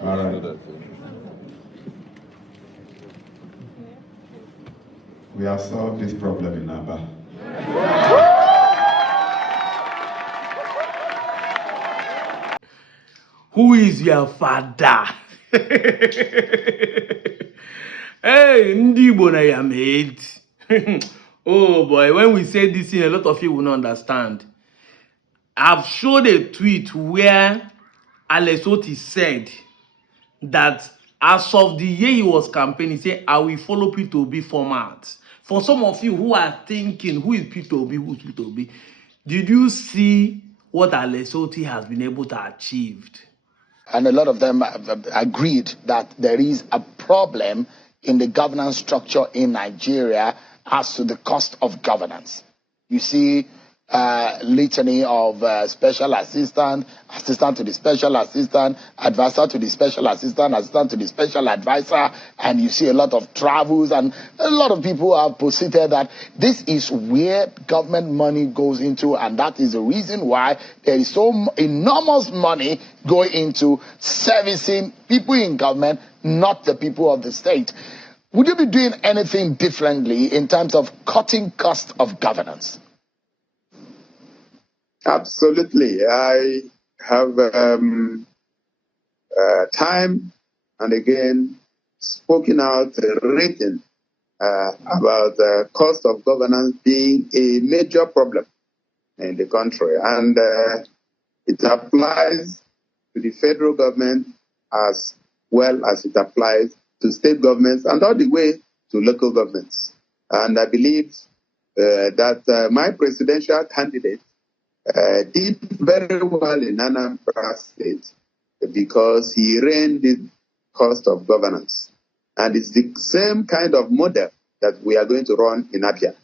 All right. We have solved this problem in Aba. Who is your father? Hey, Ndi Igbo na ya mate. Oh boy, when we say this thing, a lot of you will not understand. I've showed a tweet where Alesoti said that as of the year he was campaigning, he said, I will follow P2B format. For some of you who are thinking, who is P2B, who is P2B, did you see what Alesoti has been able to achieve? And a lot of them have agreed that there is a problem in the governance structure in Nigeria as to the cost of governance. You see litany of special assistant, assistant to the special assistant, advisor to the special assistant, assistant to the special advisor, and you see a lot of travels, and a lot of people have posited that this is where government money goes into, and that is the reason why there is so enormous money going into servicing people in government, not the people of the state. Would you be doing anything differently in terms of cutting cost of governance? Absolutely. I have time and again spoken out, written about the cost of governance being a major problem in the country. And it applies to the federal government as well as it applies to state governments and all the way to local governments. And I believe that my presidential candidate did very well in Anambra State because he ran the cost of governance. And it's the same kind of model that we are going to run in Abia.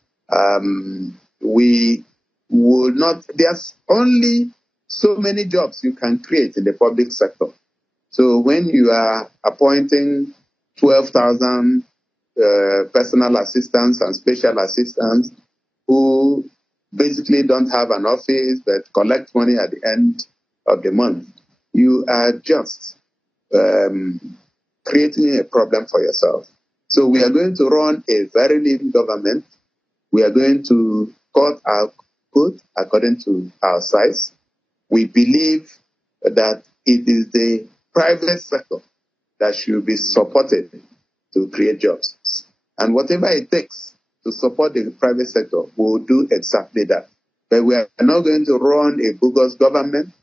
We will not, there's only so many jobs you can create in the public sector. So when you are appointing 12,000 personal assistants and special assistants who basically don't have an office but collect money at the end of the month, you are just creating a problem for yourself. So we are going to run a very lean government. We are going to cut our code according to our size. We believe that it is the private sector that should be supported to create jobs. And whatever it takes to support the private sector, will do exactly that. But we are not going to run a bogus government.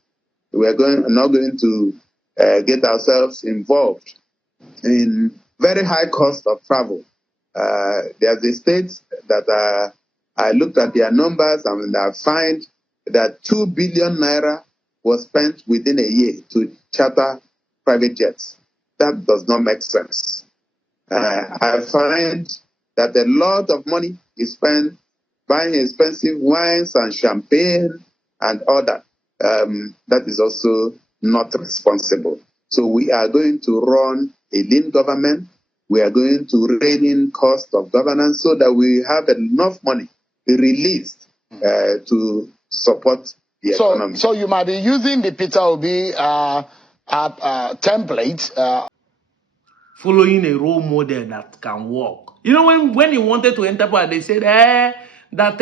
We are not going to get ourselves involved in very high cost of travel. There's a state that I looked at their numbers and I find that 2 billion naira was spent within a year to charter private jets. That does not make sense. I find that a lot of money is spent buying expensive wines and champagne and all that. That is also not responsible. So we are going to run a lean government. We are going to rein in cost of governance so that we have enough money released to support the economy. So you might be using the Peter Obi template. Following a role model that can work. You know, when he wanted to enter power, they said that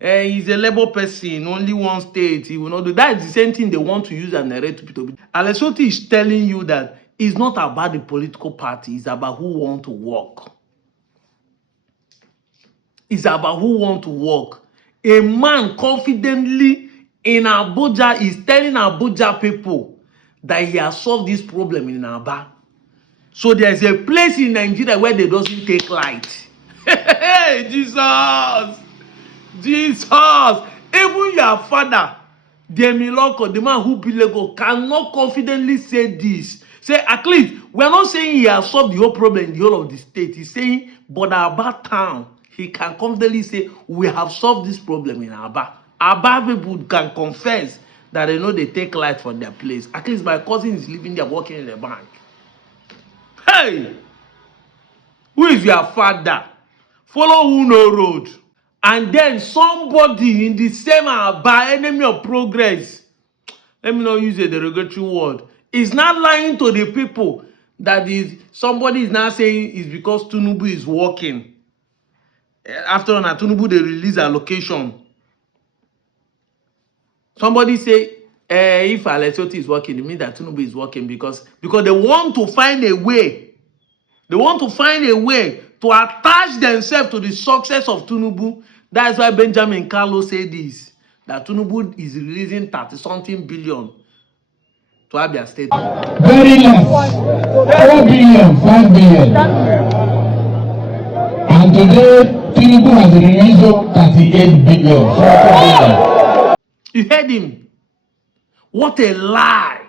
he's a Labour person, only one state, he will not do. That is the same thing they want to use and narrate to people. Alesoti is telling you that it's not about the political party, it's about who want to work. It's about who want to work. A man confidently in Abuja is telling Abuja people that he has solved this problem in Aba. So there's a place in Nigeria where they doesn't take light. Hey, Jesus! Jesus! Even your father, Demiloko, the man who built Lego, cannot confidently say this. Say, at least, we're not saying he has solved the whole problem in the whole of the state. He's saying, but Aba town, he can confidently say, we have solved this problem in Aba. Aba people can confess that they know they take light from their place. At least my cousin is living there working in the bank. Hey! Who is your father? Follow who no road. And then somebody in the same Aba, enemy of progress, let me not use a derogatory word, is not lying to the people that is somebody is now saying it's because Tinubu is working. After all, Tinubu they release allocation. Somebody say if Alessio is working, it means that Tinubu is working because they want to find a way. They want to find a way to attach themselves to the success of Tinubu. That's why Benjamin Carlos said this, that Tinubu is releasing 30-something billion to Abia State. Very less. 4 billion, 5 billion. And today, Tinubu has released 38 billion, 40 billion. You heard him? What a lie.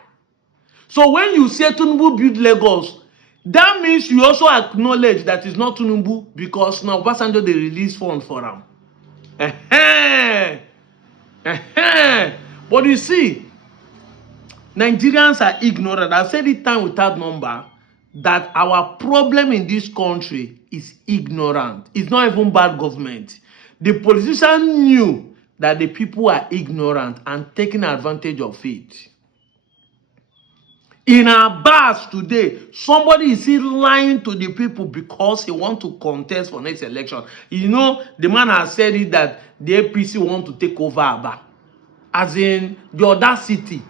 So when you say Tinubu built Lagos, that means you also acknowledge that it's not Tinubu because now Obasanjo they release funds for him. But you see, Nigerians are ignorant. I've said it time without number that our problem in this country is ignorant. It's not even bad government. The politician knew that the people are ignorant and taking advantage of it. In our bars today, somebody is still lying to the people because he wants to contest for next election. You know, the man has said it that the APC want to take over Aba. As in, the audacity.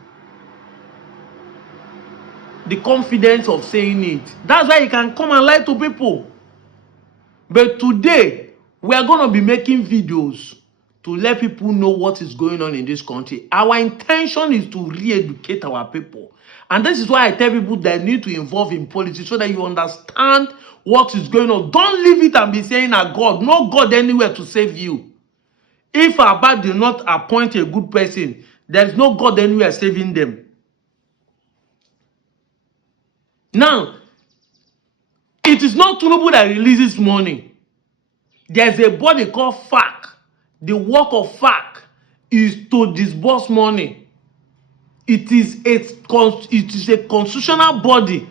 The confidence of saying it. That's why he can come and lie to people. But today, we are going to be making videos to let people know what is going on in this country. Our intention is to re-educate our people. And this is why I tell people that need to involve in politics so that you understand what is going on. Don't leave it and be saying, God, no God anywhere to save you. If Abba did not appoint a good person, there is no God anywhere saving them. Now, it is not Tinubu that releases money. There's a body called FAC. The work of FAC is to disburse money. It is a constitutional body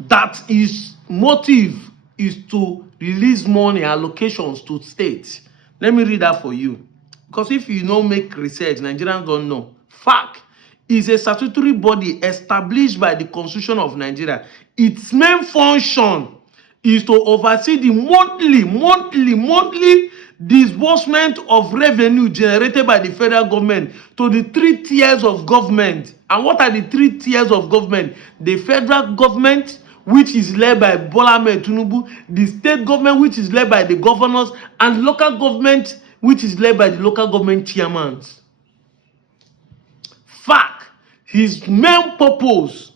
that its motive is to release money allocations to states. Let me read that for you. Because if you don't make research, Nigerians don't know. FAC is a statutory body established by the Constitution of Nigeria. Its main function is to oversee the monthly disbursement of revenue generated by the federal government to the 3 tiers of government. And what are the 3 tiers of government? The federal government, which is led by Bola Ahmed Tinubu, the state government, which is led by the governors, and local government, which is led by the local government chairmen. FAC, his main purpose,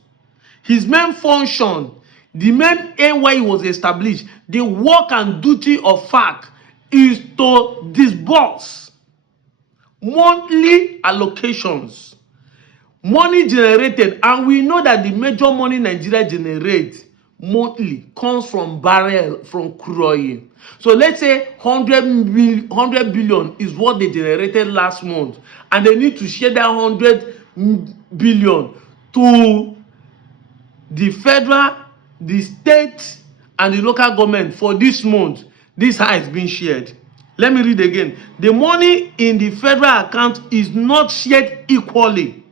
his main function, the main aim why it was established, the work and duty of FAC is to disburse monthly allocations, money generated, and we know that the major money Nigeria generates monthly comes from crude oil. So let's say 100 billion is what they generated last month, and they need to share that 100 billion to the federal, the state, and the local government for this month. This how it's being shared. Let me read again. The money in the federal account is not shared equally.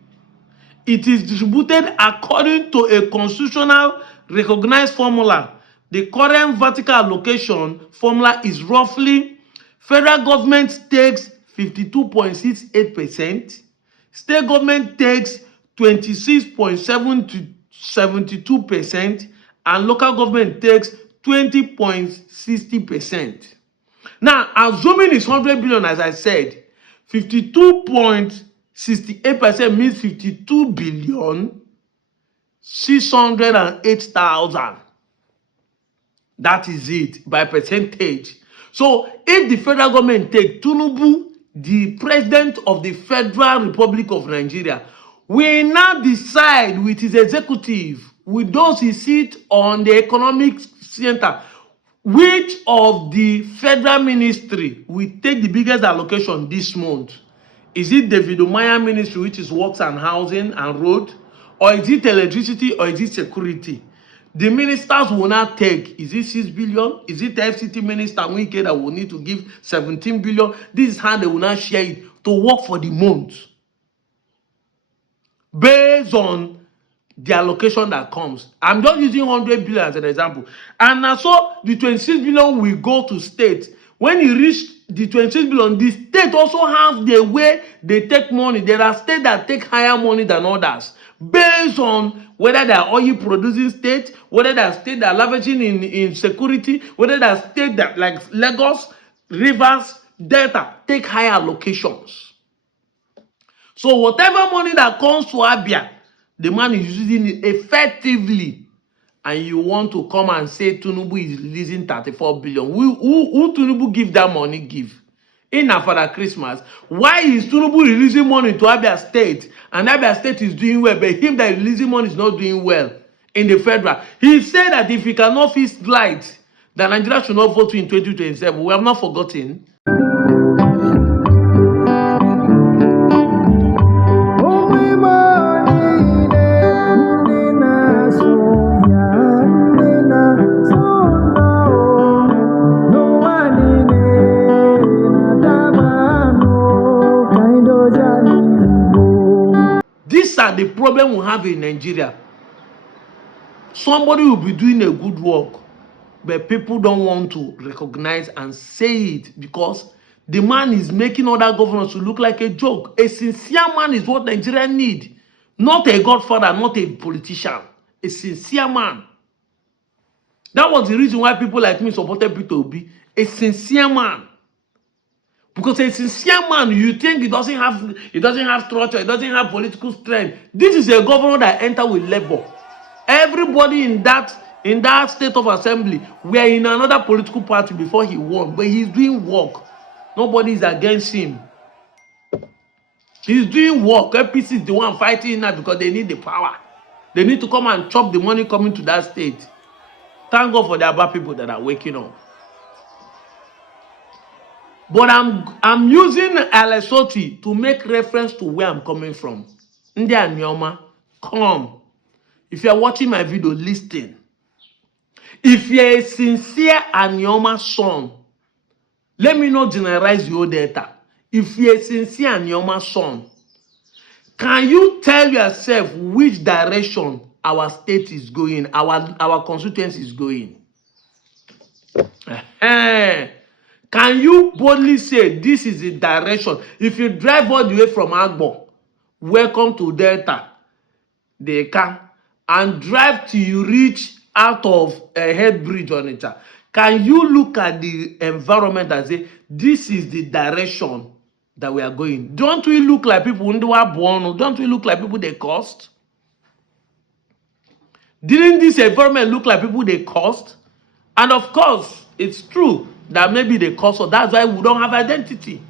It is distributed according to a constitutional recognized formula. The current vertical allocation formula is roughly federal government takes 52.68%, state government takes 26.72%, and local government takes 20.60%. Now, assuming it's 100 billion, as I said, 52.68% means 52 billion 608,000. That is it by percentage. So if the federal government take Tinubu, the president of the Federal Republic of Nigeria, will now decide with his executive, with those he sit on the economic center, which of the federal ministry will take the biggest allocation this month. Is it David Omaya ministry, which is works and housing and road, or is it electricity, or is it security? The ministers will not take, is it 6 billion? Is it FCT minister Wike that will need to give 17 billion? This is how they will not share it to work for the month. Based on the allocation that comes. I'm just using 100 billion as an example. And so the 26 billion will go to state. When you reach the 26 billion, the state also have the way they take money. There are states that take higher money than others. Based on whether they are oil producing state, whether they are state that are leveraging in security, whether they are state that like Lagos, Rivers, Delta, take higher allocations. So whatever money that comes to Abia, the man is using it effectively. And you want to come and say Tinubu is releasing 34 billion. Who Tinubu give that money give? In Father Christmas. Why is Tinubu releasing money to Abia State? And Abia State is doing well, but him that is releasing money is not doing well in the federal. He said that if he cannot fix light, that Nigeria should not vote in 2027. We have not forgotten. These are the problem we have in Nigeria. Somebody will be doing a good work, but people don't want to recognize and say it because the man is making other governors to look like a joke. A sincere man is what Nigeria need. Not a godfather, not a politician. A sincere man. That was the reason why people like me supported Peter Obi. A sincere man. Because a sincere man, you think he doesn't have structure, he doesn't have political strength. This is a governor that entered with labor. Everybody in that state of assembly were in another political party before he won, but he's doing work. Nobody is against him. He's doing work. APC is the one fighting now because they need the power. They need to come and chop the money coming to that state. Thank God for the Aba people that are waking up. But I'm using Alesoti to make reference to where I'm coming from. Ndi Anyoma, come. If you are watching my video, listen. If you are a sincere Anyoma son, let me not generalize your data. If you are a sincere Anyoma son, can you tell yourself which direction our state is going, our constituency is going? Can you boldly say this is the direction? If you drive all the way from Agbo, welcome to Delta, they can, and drive till you reach out of a head bridge on it. Can you look at the environment and say this is the direction that we are going? Don't we look like people who are born? Don't we look like people they cost? Didn't this environment look like people they cost? And of course, it's true that maybe they cost, so that's why we don't have identity.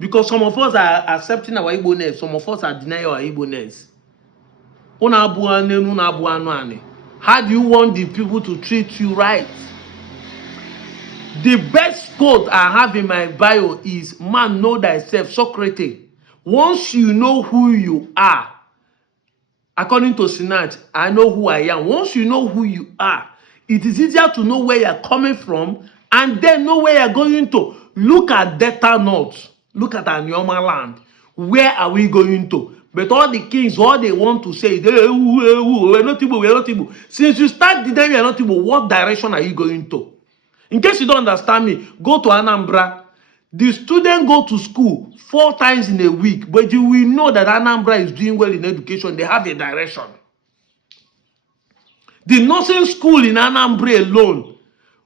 Because some of us are accepting our Igbo-ness, some of us are denying our Igbo-ness. How do you want the people to treat you right? The best quote I have in my bio is, man, know thyself, Socrates. Once you know who you are, according to Sinach, I know who I am. Once you know who you are, it is easier to know where you're coming from and then know where you're going to. Look at Delta North. Look at Anyoma land. Where are we going to? But all the kings, all they want to say is, we're not Igbo, we're not Igbo. Since you start denying you're not Igbo, what direction are you going to? In case you don't understand me, go to Anambra. The students go to school 4 times in a week, but you will know that Anambra is doing well in education. They have a direction. The nursing school in Anambra alone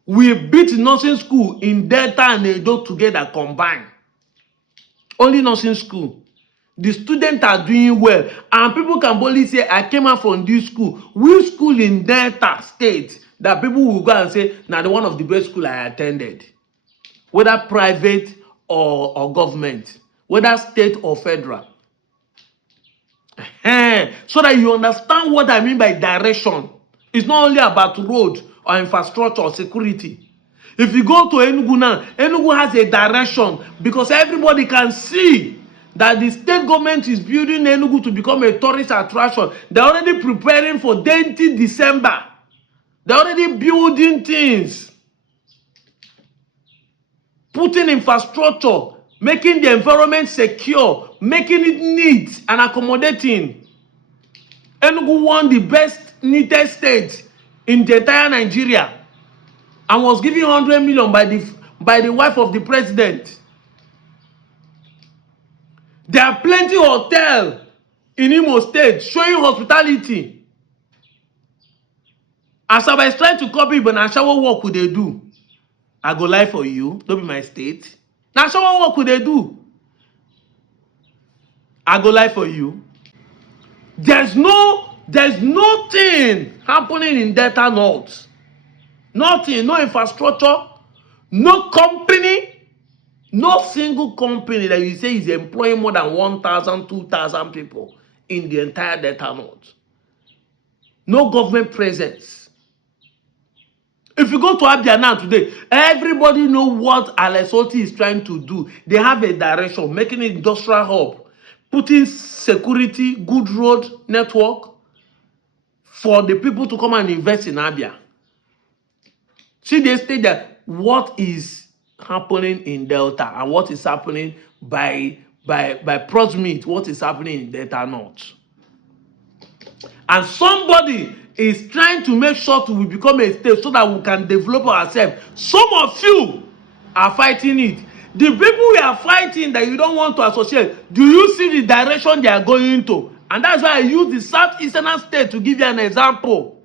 will beat nursing school in Delta and Edo together combined. Only nursing school. The students are doing well. And people can boldly say, I came out from this school. Which school in Delta State that people will go and say, now the one of the best school I attended? Whether private or government. Whether state or federal. So that you understand what I mean by direction. It's not only about road or infrastructure or security. If you go to Enugu now, Enugu has a direction because everybody can see that the state government is building Enugu to become a tourist attraction. They're already preparing for dainty December. They're already building things, putting infrastructure, making the environment secure, making it neat and accommodating. Enugu won the best neatest state in the entire Nigeria and was given 100 million by the wife of the president. There are plenty hotels in Imo State showing hospitality. Asaba is trying to copy, but now shower work would they do? I go lie for you, don't be my state. Now shower work would they do? I go lie for you. There's nothing happening in Delta North. Nothing, no infrastructure, no company, no single company that you say is employing more than 1,000, 2,000 people in the entire Delta North. No government presence. If you go to Abia now today, everybody know what Alesoti is trying to do. They have a direction, making it industrial hub, putting security, good road network for the people to come and invest in Abia. See, they state that what is happening in Delta and what is happening by proximity, what is happening in Delta North. And somebody is trying to make sure we become a state so that we can develop ourselves. Some of you are fighting it. The people we are fighting that you don't want to associate, do you see the direction they are going into? And that's why I use the Southeastern state to give you an example.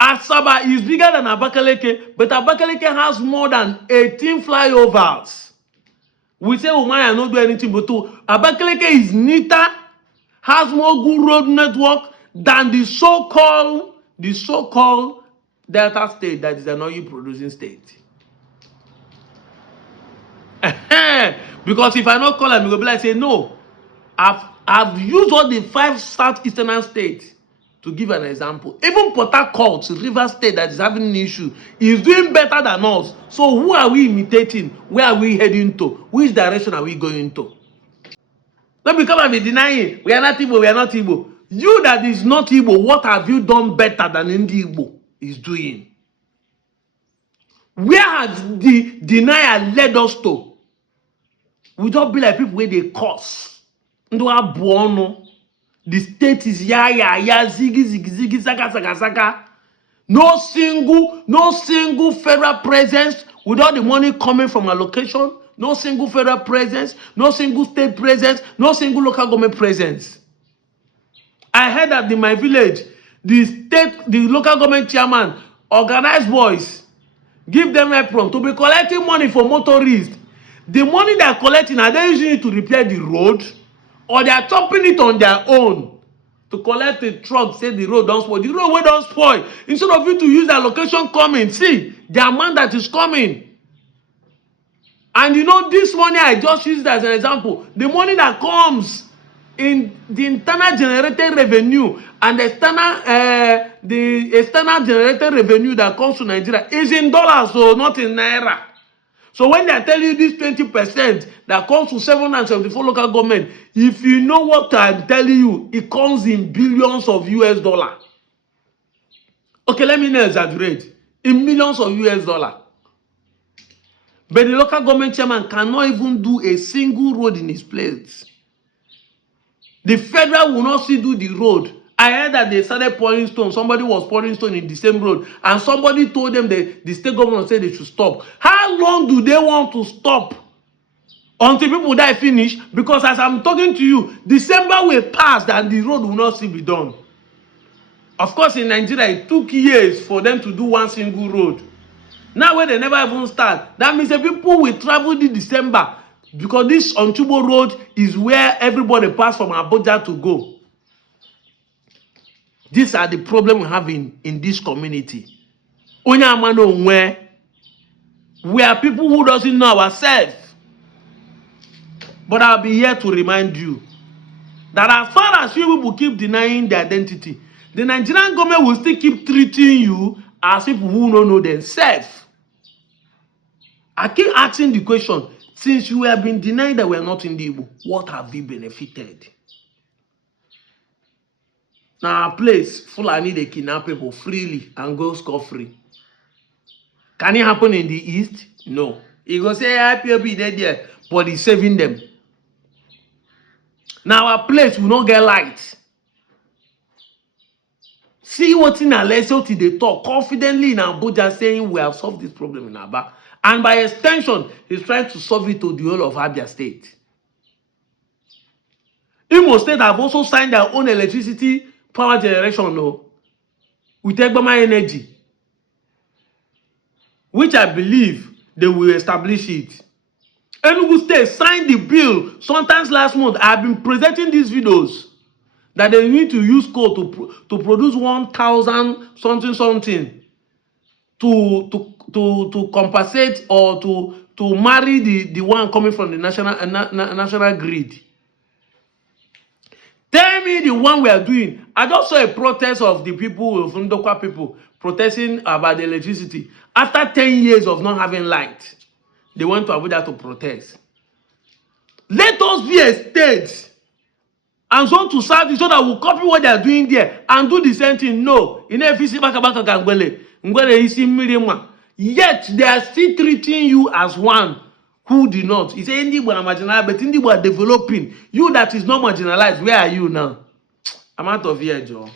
Asaba is bigger than Abakaleke, but Abakaleke has more than 18 flyovers. We say Umaya not do anything but to Abakaleke is neater, has more good road network than the so-called Delta state that is an oil producing state. Because if I not call them, you will be like say no. I've used all the 5 Southeastern states to give an example. Even Port Harcourt, River State that is having an issue, is doing better than us. So who are we imitating? Where are we heading to? Which direction are we going to? Don't become and be denying. We are not Igbo, we are not Igbo. You that is not Igbo, what have you done better than Indi Igbo is doing? Where has the denial led us to? We don't be like people where they curse. The state is ziggy, zagga. No single federal presence without the money coming from allocation. No single federal presence, no single state presence, no single local government presence. I heard that in my village, the local government chairman organized boys, give them apron to be collecting money for motorists. The money they are collecting, are they using it to repair the road? Or they are chopping it on their own to collect the truck, say the road don't spoil. The road don't spoil. Instead of you to use the allocation coming, see the amount that is coming. And you know, this money, I just used as an example. The money that comes in the internal generated revenue and the external generated revenue that comes to Nigeria is in dollars, so not in naira. So when they tell you this 20% that comes to 774 local government, if you know what I'm telling you, it comes in billions of US dollars. Okay, let me not exaggerate. In millions of US dollars. But the local government chairman cannot even do a single road in his place. The federal will not still do the road. I heard that they started pouring stone. Somebody was pouring stone in the same road. And somebody told them that the state government said they should stop. How long do they want to stop? Until people die finish? Because as I'm talking to you, December will pass and the road will not still be done. Of course, in Nigeria, it took years for them to do one single road. Now when they never even start, that means the people will travel in December. Because this Onchubo road is where everybody pass from Abuja to go. These are the problems we have in this community. We are people who doesn't know ourselves. But I'll be here to remind you that as far as you people keep denying the identity, the Nigerian government will still keep treating you as people who don't know themselves. I keep asking the question, since you have been denying that we are not in the Igbo, what have we benefited? Now, a place Fulani they kidnap people freely and go scot-free. Can it happen in the East? No. He go say IPOB there, but he's saving them. Now, our place will not get light. See what in Alessio they talk confidently in Abuja saying we have solved this problem in Aba. And by extension, he's trying to solve it to the whole of Abia State. Imo State have also signed their own electricity power generation with Egbama Energy, which I believe they will establish it. Enugu State signed the bill sometimes last month. I have been presenting these videos that they need to use coal to produce 1,000 something to compensate or to marry the one coming from the national grid. Tell me the one we are doing. I just saw a protest of the people of Ndokwa people protesting about the electricity. After 10 years of not having light, they went to Abuja to protest. Let us be a state and so to serve so that we'll copy what they are doing there and do the same thing. No. Yet they are still treating you as one who did not. He said, Indigo are marginalized, but Indigo are developing. You that is not marginalized, where are you now? I'm out of here, Joe.